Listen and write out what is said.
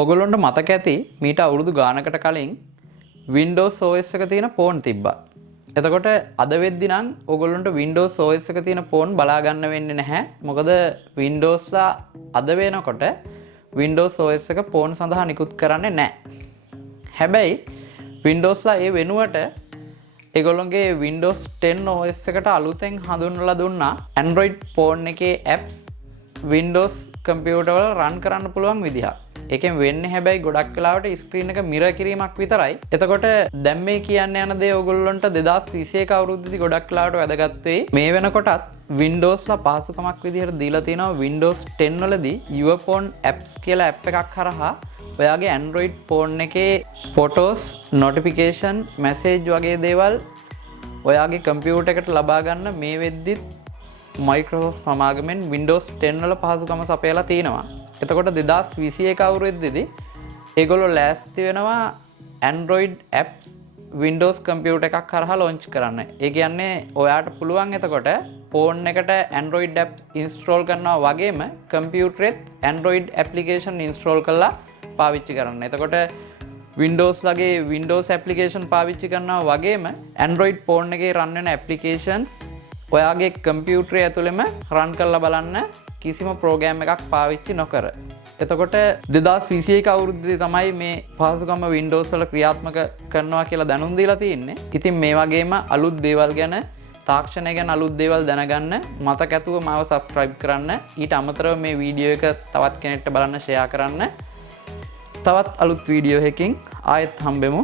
ඔයගොල්ලන්ට මතක ඇති මීට අවුරුදු ගානකට කලින් Windows OS එක තියෙන ෆෝන් තිබ්බා. එතකොට අද වෙද්දි නම් ඔයගොල්ලන්ට Windows OS එක තියෙන ෆෝන් බලා ගන්න වෙන්නේ නැහැ. මොකද Windows අද වෙනකොට Windows OS එක ෆෝන් සඳහා නිකුත් කරන්නේ නැහැ. හැබැයි Windows ඒ වෙනුවට ඒගොල්ලන්ගේ Windows 10 OS එකට අලුතෙන් හඳුන්වලා දුන්නා Android ෆෝන් එකේ apps Windows කම්පියුටර් වල run කරන්න පුළුවන් විදිහක්. ඒකෙන් වෙන්නේ හැබැයි ගොඩක් වෙලාවට ස්ක්‍රීන් එක මිරර් කිරීමක් විතරයි. එතකොට දැන් මේ කියන්න යන දේ ඔයගොල්ලන්ට 2021 අවුරුද්දේදී ගොඩක් වෙලාවට වැදගත් වෙයි. මේ වෙනකොටත් Windows ලා පහසුකමක් විදිහට දීලා තියෙනවා Windows 10 වලදී Your Phone Apps කියලා app එකක් හරහා ඔයාගේ Android ෆෝන් එකේ photos, notification, message වගේ දේවල් ඔයාගේ කම්පියුටර් එකට ලබා ගන්න මේ වෙද්දිත් Microsoft සමාගමෙන් Windows 10 වල පහසුකම සපයලා තිනවා. එතකොට 2021 අවුරුද්දේදී ඒගොල්ලෝ ලෑස්ති වෙනවා Android apps Windows කම්පියුටර් එකක් කරහා launch කරන්න. ඒ කියන්නේ ඔයාට පුළුවන් එතකොට ෆෝන් එකට Android apps install කරනවා වගේම කම්පියුටරෙත් Android application install කරලා පාවිච්චි කරන්න. එතකොට Windows ලගේ Windows application පාවිච්චි කරනවා වගේම Android ෆෝන් එකේ run වෙන applications ඔයාගේ කම්පියුටරය ඇතුළෙම රන් කරලා බලන්න කිසිම ප්‍රෝග්‍රෑම් එකක් පාවිච්චි නොකර. එතකොට 2021 අවුරුද්දේ තමයි මේ පහසුකම Windows වල ක්‍රියාත්මක කරනවා කියලා දැනුම් දීලා තියෙන්නේ. ඉතින් මේ වගේම අලුත් දේවල් ගැන තාක්ෂණය ගැන අලුත් දේවල් දැනගන්න මතක ඇතුව මාව subscribe කරන්න. ඊට අමතරව මේ වීඩියෝ එක තවත් කෙනෙක්ට බලන්න share කරන්න. තවත් අලුත් වීඩියෝ එකකින් ආයෙත් හම්බෙමු.